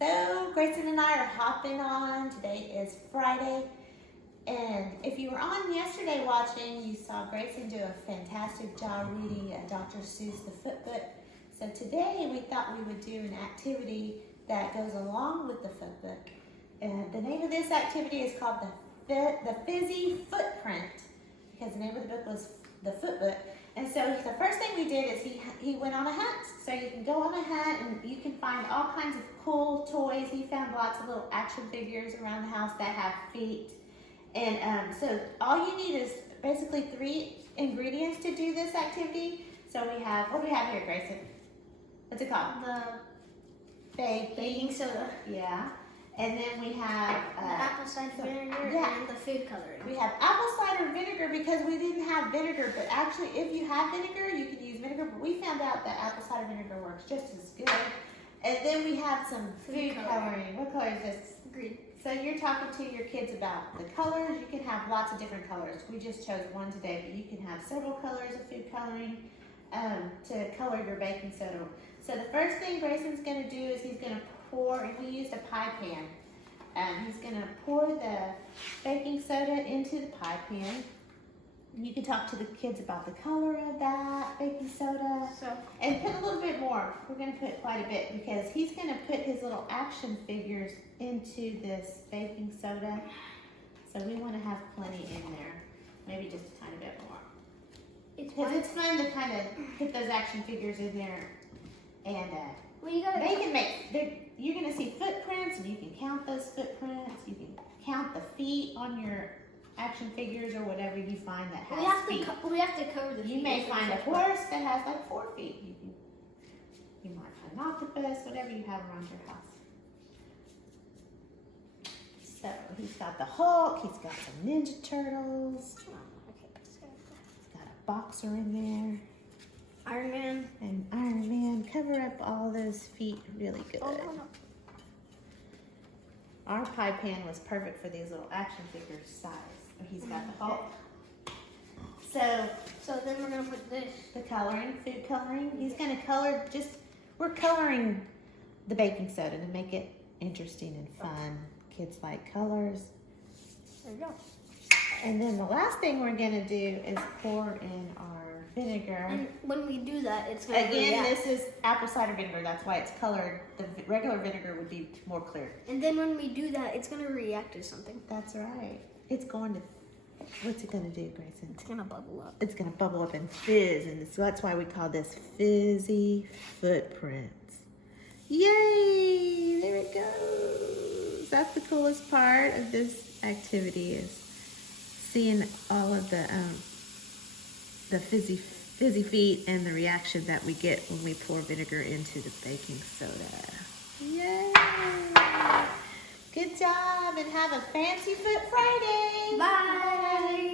So Grayson and I are hopping on. Today is Friday. And if you were on yesterday watching, you saw Grayson do a fantastic job reading Dr. Seuss' The Foot Book. So today we thought we would do an activity that goes along with the Foot Book. And the name of this activity is called the Fizzy Footprint, because the name of the book was The Foot Book. And so the first thing we did is he went on a hunt. So you can go on a hunt and you can find all kinds of cool toys. He found lots of little action figures around the house that have feet. And so all you need is basically 3 ingredients to do this activity. So we have, what do we have here, Grayson? What's it called? The baking soda. Yeah. And then we have the apple cider vinegar and the food coloring. We have apple cider vinegar because we didn't have vinegar, but actually if you have vinegar, you can use vinegar, but we found out that apple cider vinegar works just as good. And then we have some food coloring. What color is this? Green. So you're talking to your kids about the colors. You can have lots of different colors. We just chose one today, but you can have several colors of food coloring to color your baking soda. So the first thing Grayson's going to do is he's going to pour, and we used a pie pan. He's going to pour the baking soda into the pie pan. You can talk to the kids about the color of that baking soda. And put a little bit more. We're going to put quite a bit because he's going to put his little action figures into this baking soda. So we want to have plenty in there. Maybe just a tiny bit more. Because it's fun to kind of put those action figures in there. And they can make, you're going to see footprints, and you can count those footprints. You can count the feet on your action figures or whatever you find that has feet. We have to cover the feet. You may find a horse that has like 4 feet. You might find an octopus, whatever you have around your house. So he's got the Hulk, he's got some Ninja Turtles. He's got a boxer in there. Iron Man. And Iron Man. Cover up all those feet really good. Oh, no. Our pie pan was perfect for these little action figures size. He's got the Hulk. So then we're going to put this. The coloring, food coloring. He's going to color we're coloring the baking soda to make it interesting and fun. Kids like colors. There you go. And then the last thing we're going to do is pour in our vinegar. And when we do that, it's going to Again, this is apple cider vinegar. That's why it's colored. The regular vinegar would be more clear. And then when we do that, it's going to react to something. That's right. It's going to, what's it going to do, Grayson? It's going to bubble up. It's going to bubble up and fizz, and so that's why we call this Fizzy Footprints. Yay! There it goes. That's the coolest part of this activity is seeing all of the fizzy feet and the reaction that we get when we pour vinegar into the baking soda. Yay! Good job, and have a Fancy Foot Friday. Bye.